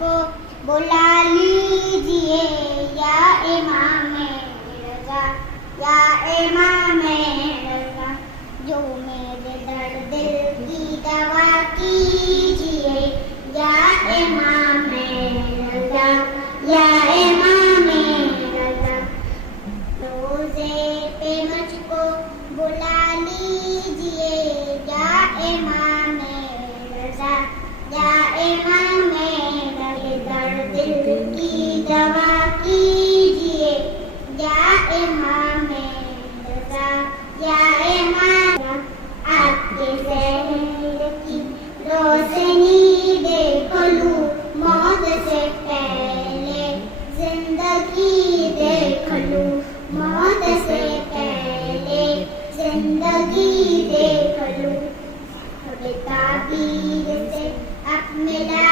मुझको बुला लीजिए या इमाम रज़ा, या इमाम रज़ा। जो मेरे दर्द दिल की दवा कीजिए या इमाम रज़ा, या इमाम रज़ा। रोज़े पे मुझको बुला लीजिए या इमाम रज़ा, या इमाम रज़ा। दर्द दिल की दवा कीजिए या इमाम रज़ा, या इमाम रज़ा। आपके ज़हर की रोशनी देख लूं मौत से पहले, जिंदगी देख लूं मौत से पहले, जिंदगी देख लूं। ताबीर से अब मिला